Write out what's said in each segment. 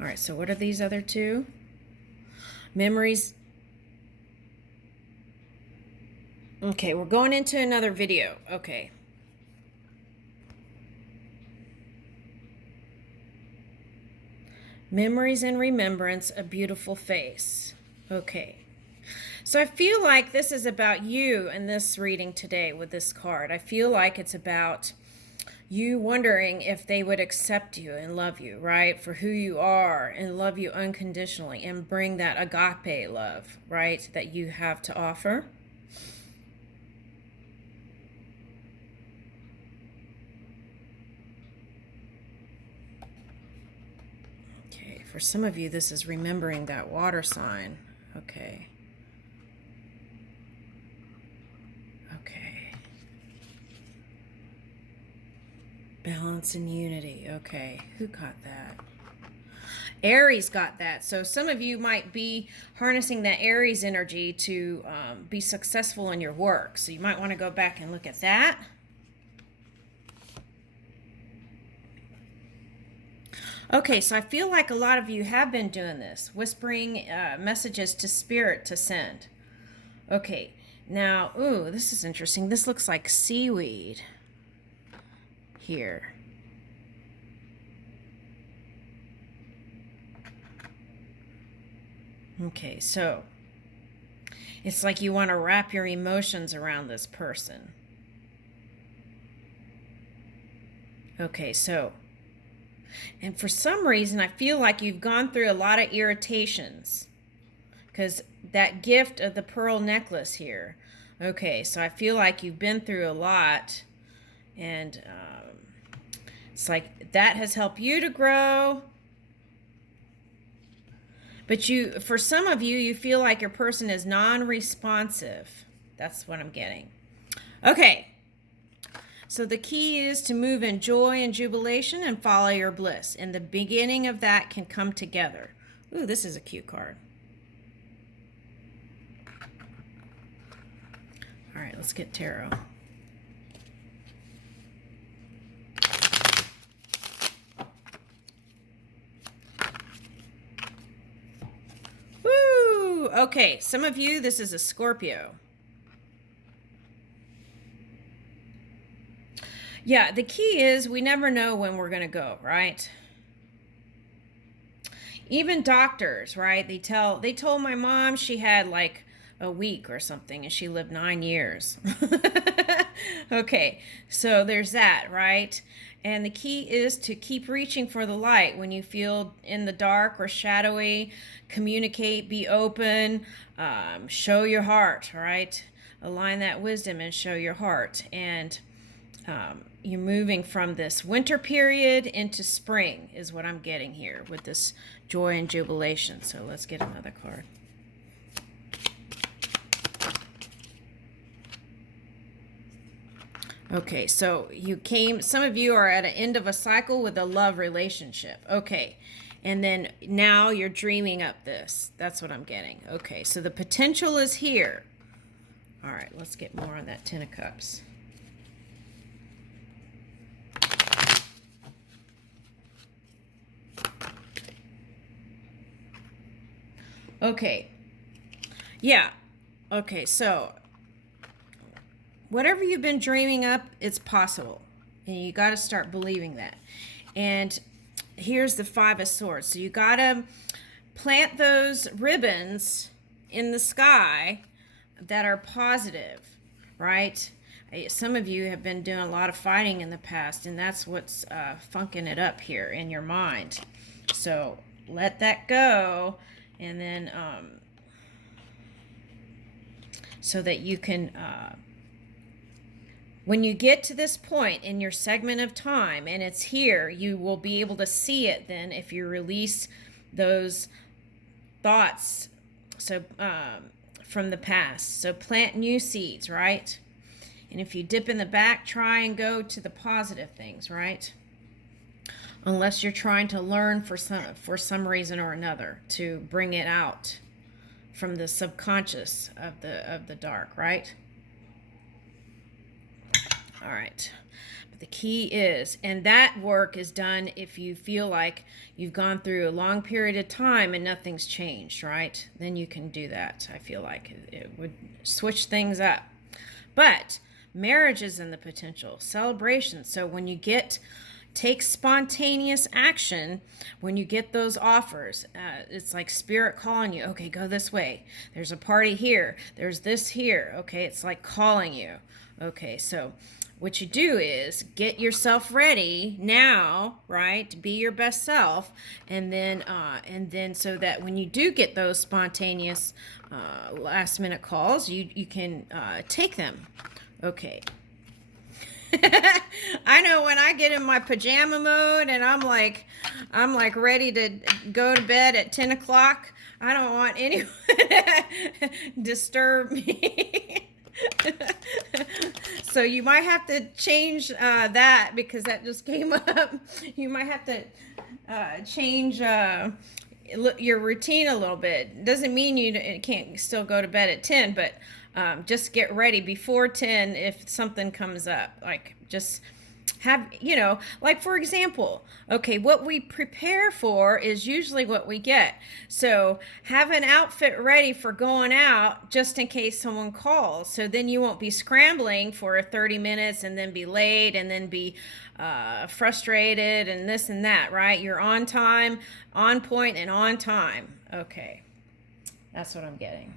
All right, so what are these other two? Memories. Okay, we're going into another video. Okay. Memories and remembrance, a beautiful face. Okay. So I feel like this is about you in this reading today with this card. I feel like it's about you wondering if they would accept you and love you, right? For who you are and love you unconditionally and bring that agape love, right? That you have to offer. Okay, for some of you, this is remembering that water sign. Okay. Okay. Balance and unity. Okay, who got that? Aries got that. So some of you might be harnessing that Aries energy to be successful in your work. So you might want to go back and look at that. Okay, so I feel like a lot of you have been doing this, whispering messages to spirit to send. Okay, now, ooh, this is interesting. This looks like seaweed here. Okay, so it's like you want to wrap your emotions around this person. Okay, so, and for some reason, I feel like you've gone through a lot of irritations because that gift of the pearl necklace here. Okay, so I feel like you've been through a lot, and it's like that has helped you to grow. But you, for some of you, you feel like your person is non-responsive. That's what I'm getting. Okay. So the key is to move in joy and jubilation and follow your bliss. And the beginning of that can come together. Ooh, this is a cute card. All right, let's get tarot. Woo! Okay, some of you, this is a Scorpio. Yeah, the key is we never know when we're going to go, right? Even doctors, right? They told my mom she had like a week or something and she lived 9 years. Okay, so there's that, right? And the key is to keep reaching for the light when you feel in the dark or shadowy. Communicate, be open, show your heart, right? Align that wisdom and show your heart. And you're moving from this winter period into spring is what I'm getting here with this joy and jubilation. So let's get another card. Okay, so some of you are at an end of a cycle with a love relationship. Okay, and then now you're dreaming up this. That's what I'm getting. Okay, so the potential is here. All right, let's get more on that Ten of Cups. Okay. Yeah. Okay, so whatever you've been dreaming up, it's possible. And you got to start believing that. And here's the Five of Swords. So you got to plant those ribbons in the sky that are positive, right? Some of you have been doing a lot of fighting in the past, and that's what's funking it up here in your mind. So let that go. And then so that you can, when you get to this point in your segment of time and it's here, you will be able to see it then if you release those thoughts from the past. So plant new seeds, right? And if you dip in the back, try and go to the positive things, right? Unless you're trying to learn for some reason or another to bring it out from the subconscious of the dark, right? All right. But The key is, and that work is done if you feel like you've gone through a long period of time and nothing's changed, right? Then you can do that. I feel like it would switch things up. But marriage is in the potential, celebration. So when you take spontaneous action, when you get those offers, it's like spirit calling you. Okay, go this way. There's a party here. There's this here. Okay, it's like calling you. Okay, so what you do is get yourself ready now, right, to be your best self, and then so that when you do get those spontaneous last minute calls, you can take them. Okay. I know when I get in my pajama mode and I'm like ready to go to bed at 10 o'clock, I don't want anyone to disturb me. So you might have to change that, because that just came up. You might have to change your routine a little bit. Doesn't mean you can't still go to bed at 10, but just get ready before 10 if something comes up. Like, just have, like, for example, okay, what we prepare for is usually what we get. So have an outfit ready for going out just in case someone calls. So then you won't be scrambling for 30 minutes and then be late and then be frustrated and this and that, right? You're on time, on point, and on time. Okay, that's what I'm getting.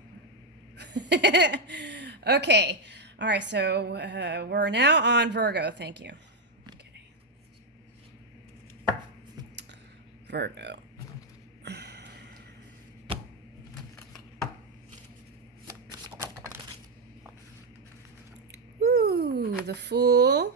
Okay, all right, so we're now on Virgo. Thank you. Okay, Virgo. Ooh, the Fool.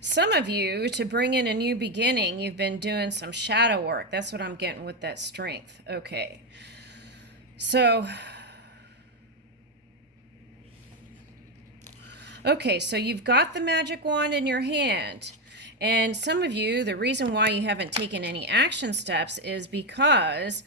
Some of you, to bring in a new beginning, you've been doing some shadow work. That's what I'm getting with that Strength. Okay. So you've got the magic wand in your hand. And some of you, the reason why you haven't taken any action steps is because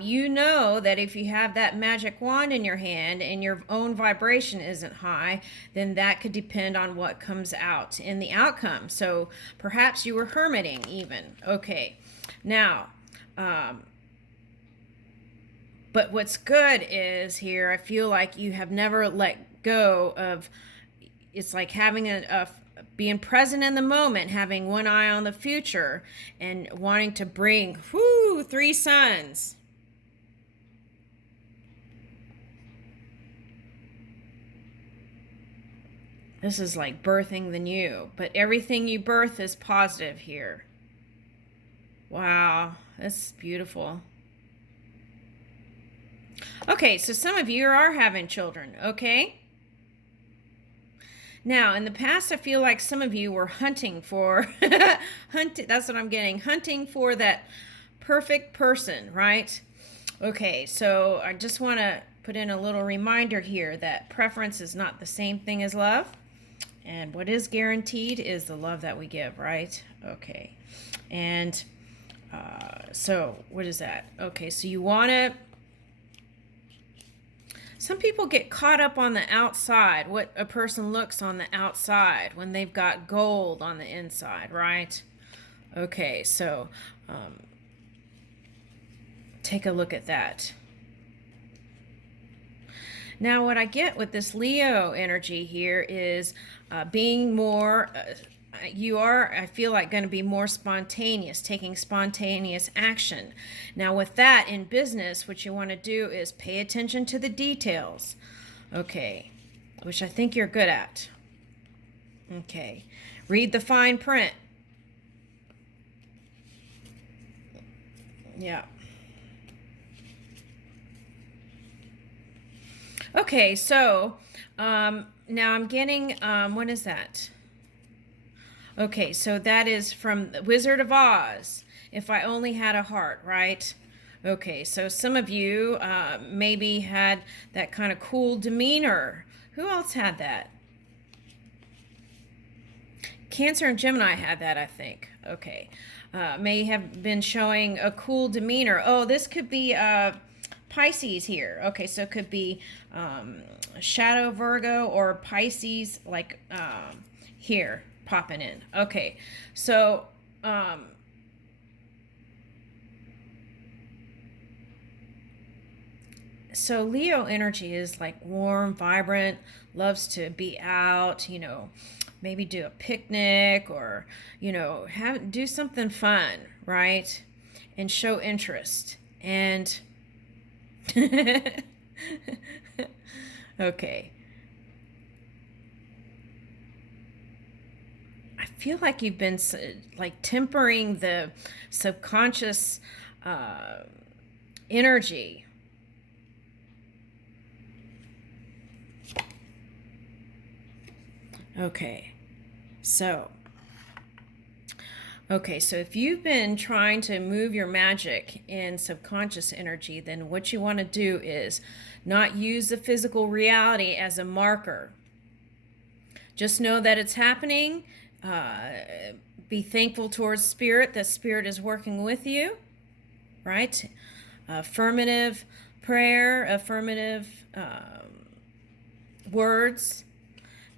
you know that if you have that magic wand in your hand and your own vibration isn't high, then that could depend on what comes out in the outcome. So perhaps you were hermiting even. Okay. Now, but what's good is here, I feel like you have never let go of, it's like having being present in the moment, having one eye on the future, and wanting to bring, 3 sons. This is like birthing the new, but everything you birth is positive here. Wow, that's beautiful. Okay, so some of you are having children, okay? Now, in the past, I feel like some of you were hunting for, that's what I'm getting, hunting for that perfect person, right? Okay, so I just want to put in a little reminder here that preference is not the same thing as love. And what is guaranteed is the love that we give, right? Okay. And so what is that? Okay, so you want to, some people get caught up on the outside, what a person looks on the outside when they've got gold on the inside, right? Okay, so take a look at that. Now, what I get with this Leo energy here is being more, you are, I feel like, going to be more spontaneous, taking spontaneous action. Now, with that in business, what you want to do is pay attention to the details. Okay, which I think you're good at. Okay, read the fine print. Yeah. Okay, so now I'm getting, what is that? Okay, so that is from the Wizard of Oz, If I Only Had a Heart, right? Okay, so some of you maybe had that kind of cool demeanor Who else had that? Cancer and Gemini had that, I think. Okay. May have been showing a cool demeanor. Oh, this could be Pisces here. Okay, so it could be Shadow Virgo or Pisces, like here popping in. Okay, so so Leo energy is like warm, vibrant, loves to be out, you know, maybe do a picnic or, you know, do something fun, right? And show interest. And okay. I feel like you've been like tempering the subconscious energy. Okay, so if you've been trying to move your magic in subconscious energy, then what you want to do is not use the physical reality as a marker. Just know that it's happening. Be thankful towards spirit, that spirit is working with you, right? Affirmative prayer, affirmative words,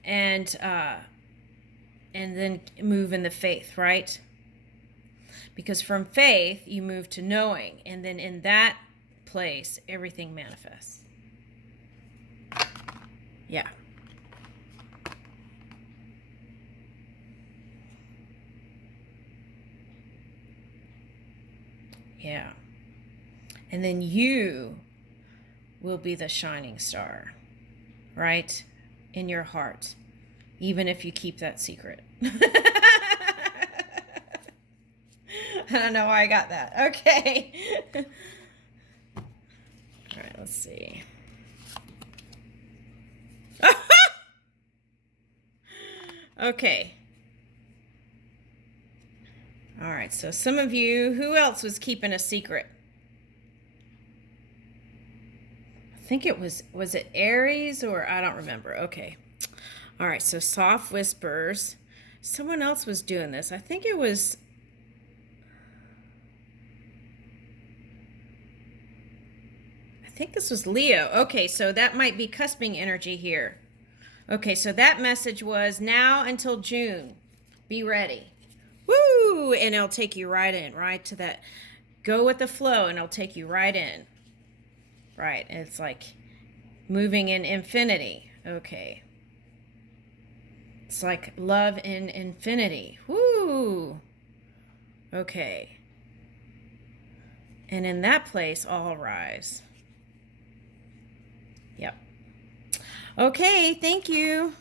and then move in the faith, right? Because from faith you move to knowing, and then in that place everything manifests. Yeah. Yeah. And then you will be the shining star, right? In your heart, even if you keep that secret. I don't know why I got that. Okay. All right, let's see. Okay. All right, so some of you, who else was keeping a secret? I think it was it Aries, or I don't remember. Okay. All right, so soft whispers. Someone else was doing this. I think this was Leo. Okay, so that might be cusping energy here. Okay, so that message was now until June. Be ready. Woo! And it'll take you right in, right to that. Go with the flow and it'll take you right in. Right, and it's like moving in infinity. Okay. It's like love in infinity. Woo! Okay. And in that place, all rise. Yep. Okay, thank you.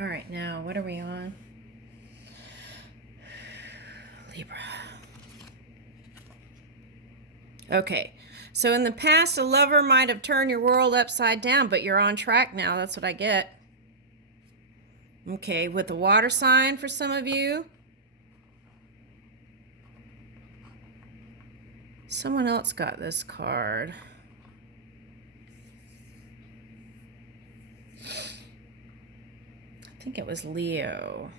All right, now what are we on? Libra. Okay, so in the past, a lover might have turned your world upside down, but you're on track now. That's what I get. Okay, with the water sign for some of you. Someone else got this card. I think it was Leo.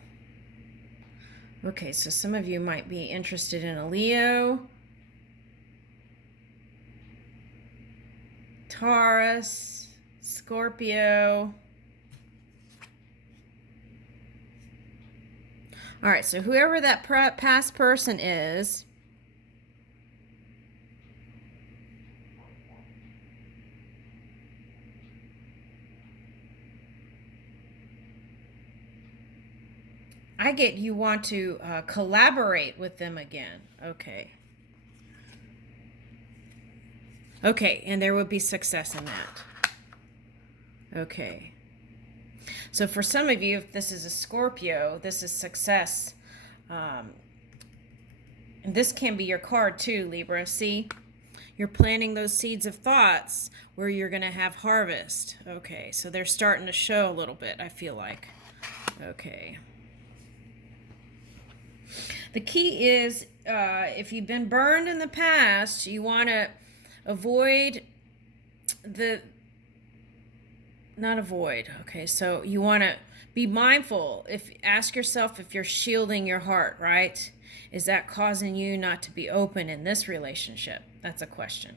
Okay, so some of you might be interested in a Leo, Taurus, Scorpio. All right, so whoever that past person is, I get you want to collaborate with them again. Okay. Okay, and there would be success in that. Okay. So for some of you, if this is a Scorpio, this is success. And this can be your card too, Libra. See? You're planting those seeds of thoughts where you're going to have harvest. Okay, so they're starting to show a little bit, I feel like. Okay. The key is if you've been burned in the past, you want to avoid the, not avoid, okay, so you want to be mindful. If ask yourself if you're shielding your heart, right? Is that causing you not to be open in this relationship? That's a question.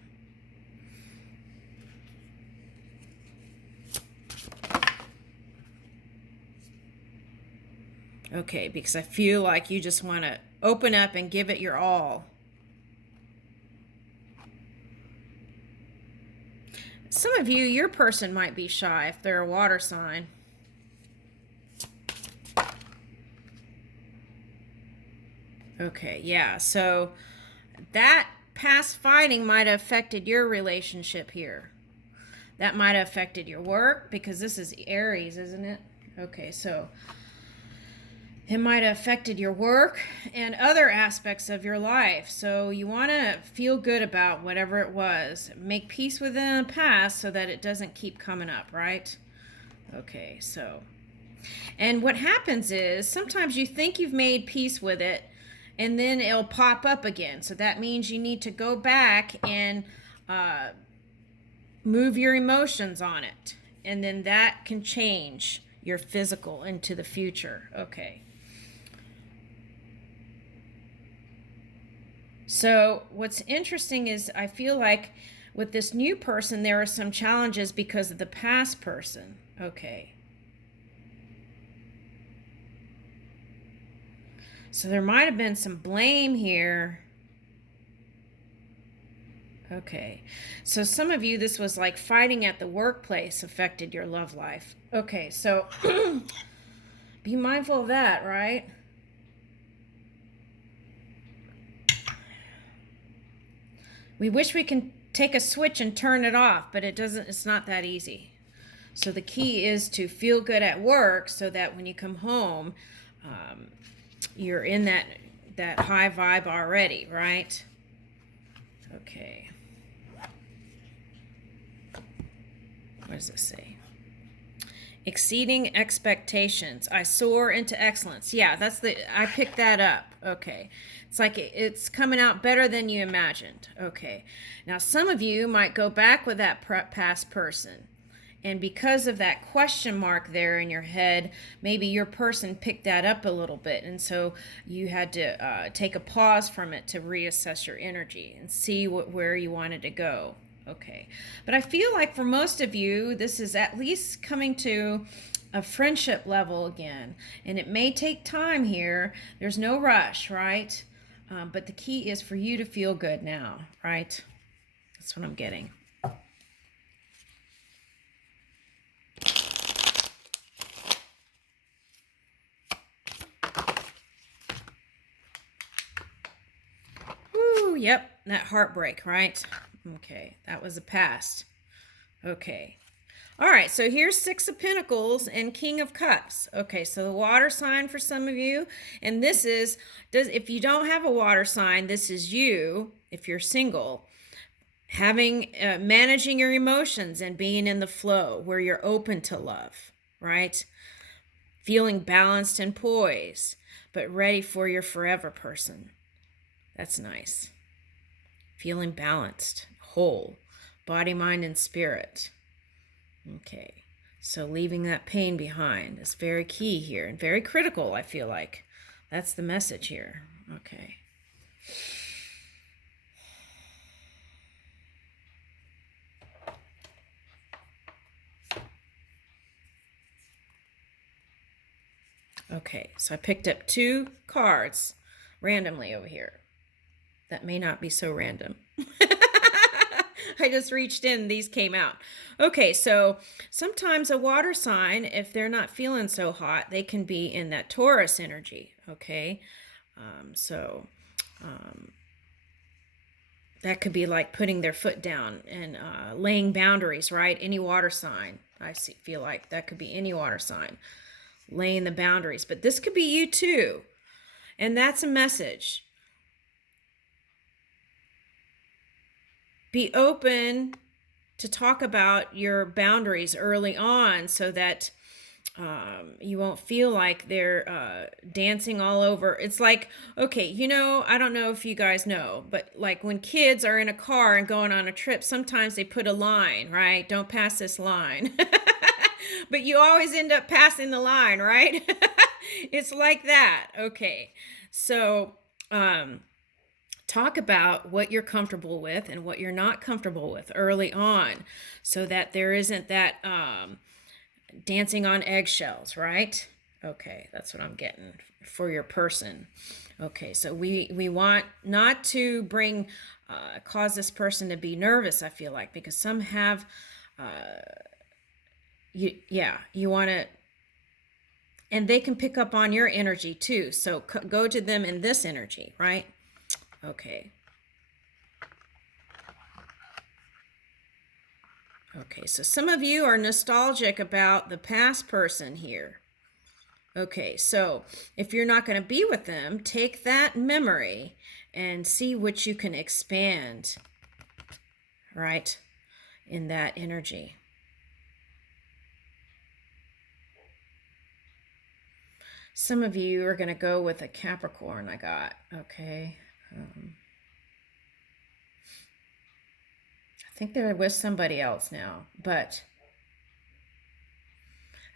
Okay, because I feel like you just want to open up and give it your all. Some of you, your person might be shy if they're a water sign. Okay, yeah, so that past fighting might have affected your relationship here. That might have affected your work, because this is Aries, isn't it? Okay, so it might have affected your work and other aspects of your life. So you want to feel good about whatever it was. Make peace with it in the past so that it doesn't keep coming up, right? Okay, so. And what happens is sometimes you think you've made peace with it, and then it'll pop up again. So that means you need to go back and move your emotions on it. And then that can change your physical into the future. Okay. So what's interesting is I feel like with this new person, there are some challenges because of the past person. Okay. So there might have been some blame here. Okay. So some of you, this was like fighting at the workplace affected your love life. Okay, so be mindful of that, right? We wish we can take a switch and turn it off, but it doesn't, it's not that easy. So the key is to feel good at work so that when you come home, you're in that high vibe already, right? Okay. What does it say? Exceeding expectations. I soar into excellence. Yeah, I picked that up. Okay. It's like it's coming out better than you imagined. Okay. Now, some of you might go back with that past person. And because of that question mark there in your head, maybe your person picked that up a little bit. And so you had to take a pause from it to reassess your energy and see where you wanted to go. Okay. But I feel like for most of you, this is at least coming to a friendship level again. And it may take time here. There's no rush, right? But the key is for you to feel good now, right? That's what I'm getting. Woo, yep, that heartbreak, right? Okay, that was the past. Okay. All right, so here's Six of Pentacles and King of Cups. Okay, so the water sign for some of you. And this is, if you don't have a water sign, this is you, if you're single, managing your emotions and being in the flow where you're open to love, right? Feeling balanced and poised, but ready for your forever person. That's nice. Feeling balanced, whole, body, mind, and spirit. Okay, so leaving that pain behind is very key here and very critical, I feel like. That's the message here. Okay. Okay, so I picked up 2 cards randomly over here. That may not be so random. I just reached in, these came out. Okay, so sometimes a water sign, if they're not feeling so hot, they can be in that Taurus energy, okay? That could be like putting their foot down and laying boundaries, right? Any water sign, feel like that could be any water sign, laying the boundaries. But this could be you too, and that's a message. Be open to talk about your boundaries early on so that You won't feel like they're dancing all over. It's like, okay, you know, I don't know if you guys know, but like when kids are in a car and going on a trip, sometimes they put a line, right? Don't pass this line. But you always end up passing the line, right? It's like that. Okay. So, talk about what you're comfortable with and what you're not comfortable with early on so that there isn't that dancing on eggshells, right? Okay, that's what I'm getting for your person. Okay, so we want not to bring cause this person to be nervous, I feel like, because some have you want to, and they can pick up on your energy too. So go to them in this energy, right? Okay. Okay, so some of you are nostalgic about the past person here. Okay, so if you're not going to be with them, take that memory and see what you can expand, right, in that energy. Some of you are going to go with a Capricorn, I got, okay. I think they're with somebody else now, but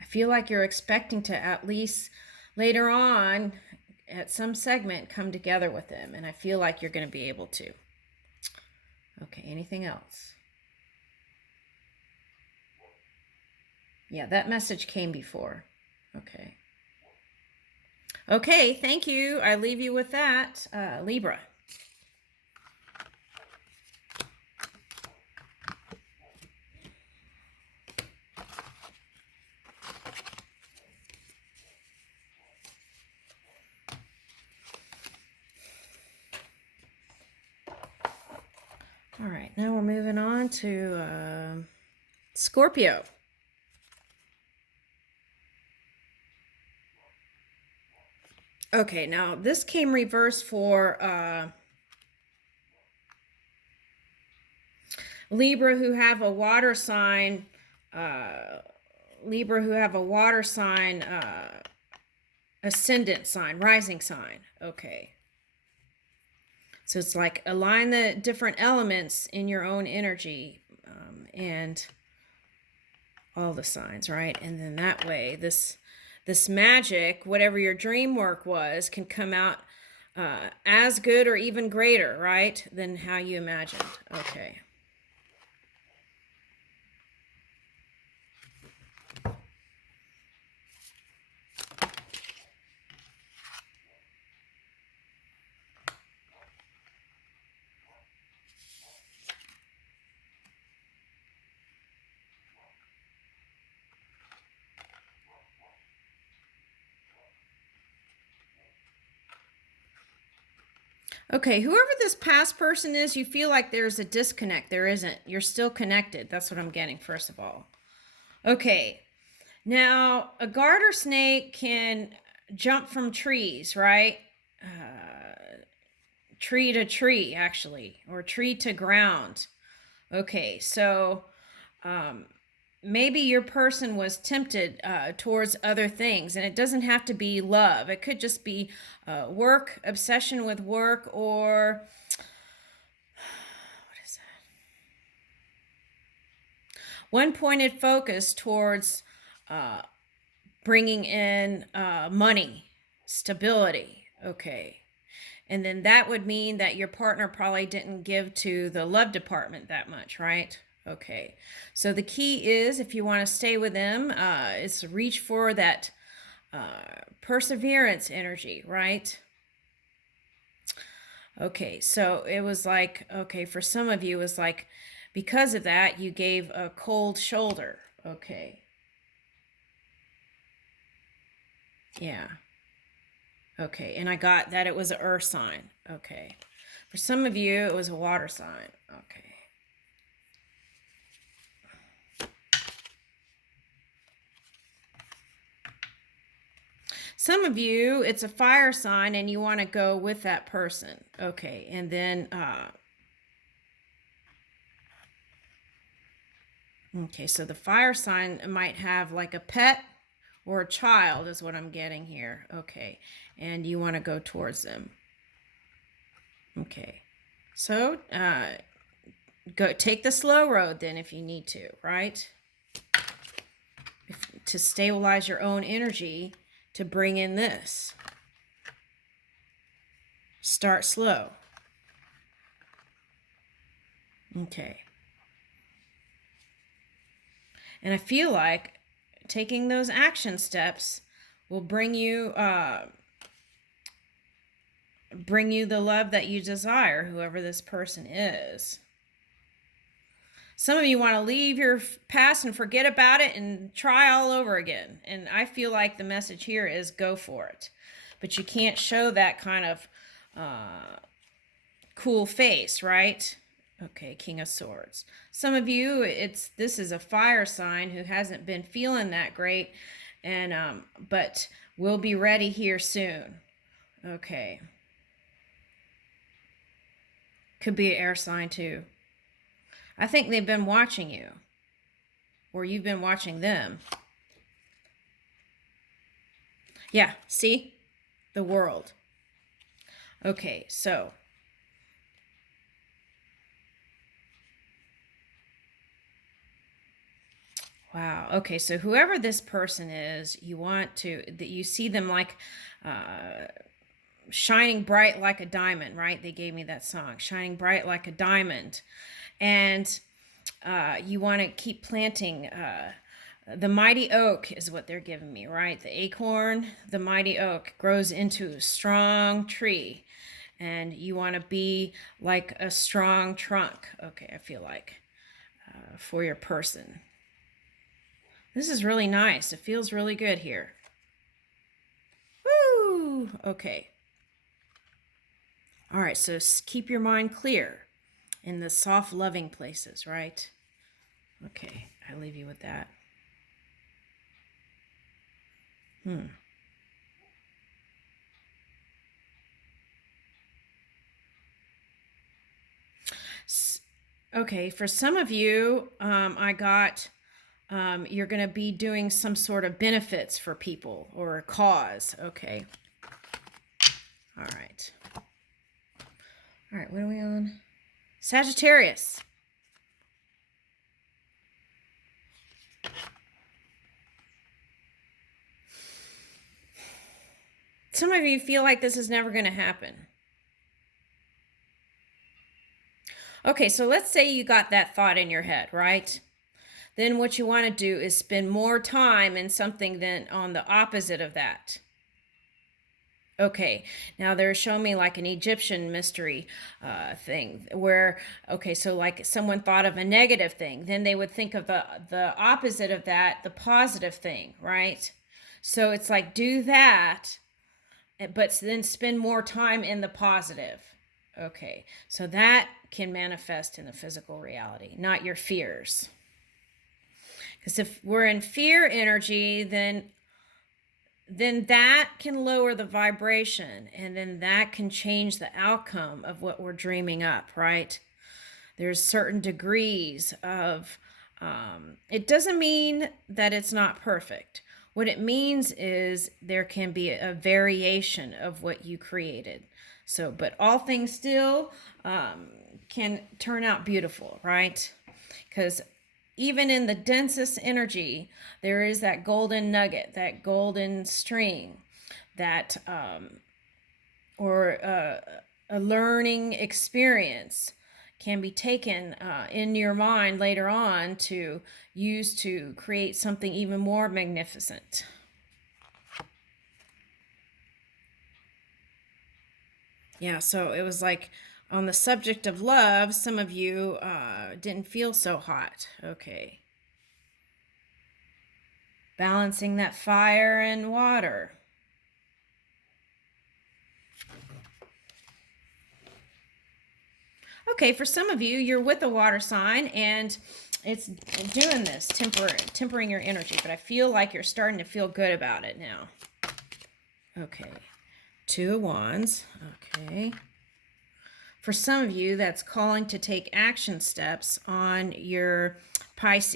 I feel like you're expecting to at least later on at some segment come together with them, and I feel like you're going to be able to. Okay, anything else? Yeah, that message came before. Okay. Okay, thank you. I leave you with that, Libra. All right, now we're moving on to Scorpio. Okay, now this came reverse for Libra who have a water sign. Libra who have a water sign, ascendant sign, rising sign. Okay. So it's like align the different elements in your own energy and all the signs, right? And then that way, this magic, whatever your dream work was, can come out as good or even greater, right, than how you imagined. Okay. Okay, whoever this past person is, you feel like there's a disconnect. There isn't. You're still connected. That's what I'm getting, first of all. Okay, now a garter snake can jump from trees, right? Tree to tree, actually, or tree to ground. Okay, so maybe your person was tempted towards other things, and it doesn't have to be love. It could just be work, obsession with work, or what is that? One pointed focus towards bringing in money, stability. Okay. And then that would mean that your partner probably didn't give to the love department that much, right? Okay. So the key is, if you want to stay with them, is to reach for that perseverance energy, right? Okay. So it was like, okay, for some of you, it was like, because of that, you gave a cold shoulder. Okay. Yeah. Okay, and I got that it was an earth sign. Okay. For some of you, it was a water sign. Okay. Some of you, it's a fire sign and you want to go with that person. Okay, and then, okay, so the fire sign might have like a pet or a child is what I'm getting here. Okay. And you want to go towards them. Okay. So, go take the slow road then if you need to, right? To stabilize your own energy to bring in this. Start slow. Okay. And I feel like taking those action steps will bring you the love that you desire, whoever this person is. Some of you want to leave your past and forget about it and try all over again. And I feel like the message here is go for it. But you can't show that kind of cool face, right? Okay, King of Swords. Some of you, this is a fire sign who hasn't been feeling that great, and but will be ready here soon. Okay. Could be an air sign too. I think they've been watching you, or you've been watching them. Yeah, see? The World. Okay, so wow. Okay, so whoever this person is, you see them like shining bright like a diamond, right? They gave me that song, shining bright like a diamond. And you want to keep planting. The mighty oak is what they're giving me, right? The acorn, the mighty oak grows into a strong tree. And you want to be like a strong trunk. Okay, I feel like for your person. This is really nice. It feels really good here. Woo! Okay. All right, so keep your mind clear in the soft, loving places, right? Okay, I leave you with that. Okay, for some of you, I got... you're going to be doing some sort of benefits for people or a cause. Okay. All right. All right, what are we on? Sagittarius. Some of you feel like this is never going to happen. Okay, so let's say you got that thought in your head, right? Then what you want to do is spend more time in something than on the opposite of that. Okay, now they're showing me like an Egyptian mystery thing where, okay, so like someone thought of a negative thing, then they would think of the opposite of that, the positive thing, right? So it's like do that, but then spend more time in the positive. Okay, so that can manifest in the physical reality, not your fears. Because if we're in fear energy, then that can lower the vibration, and then that can change the outcome of what we're dreaming up, right? There's certain degrees of, it doesn't mean that it's not perfect. What it means is there can be a variation of what you created. So, but all things still can turn out beautiful, right? Because even in the densest energy, there is that golden nugget, that golden string, that a learning experience can be taken in your mind later on to use to create something even more magnificent. Yeah, so it was like on the subject of love, some of you didn't feel so hot. Okay. Balancing that fire and water. Okay, for some of you, you're with a water sign and it's doing this, tempering your energy, but I feel like you're starting to feel good about it now. Okay, Two of Wands. Okay. For some of you, that's calling to take action steps on your Pisces.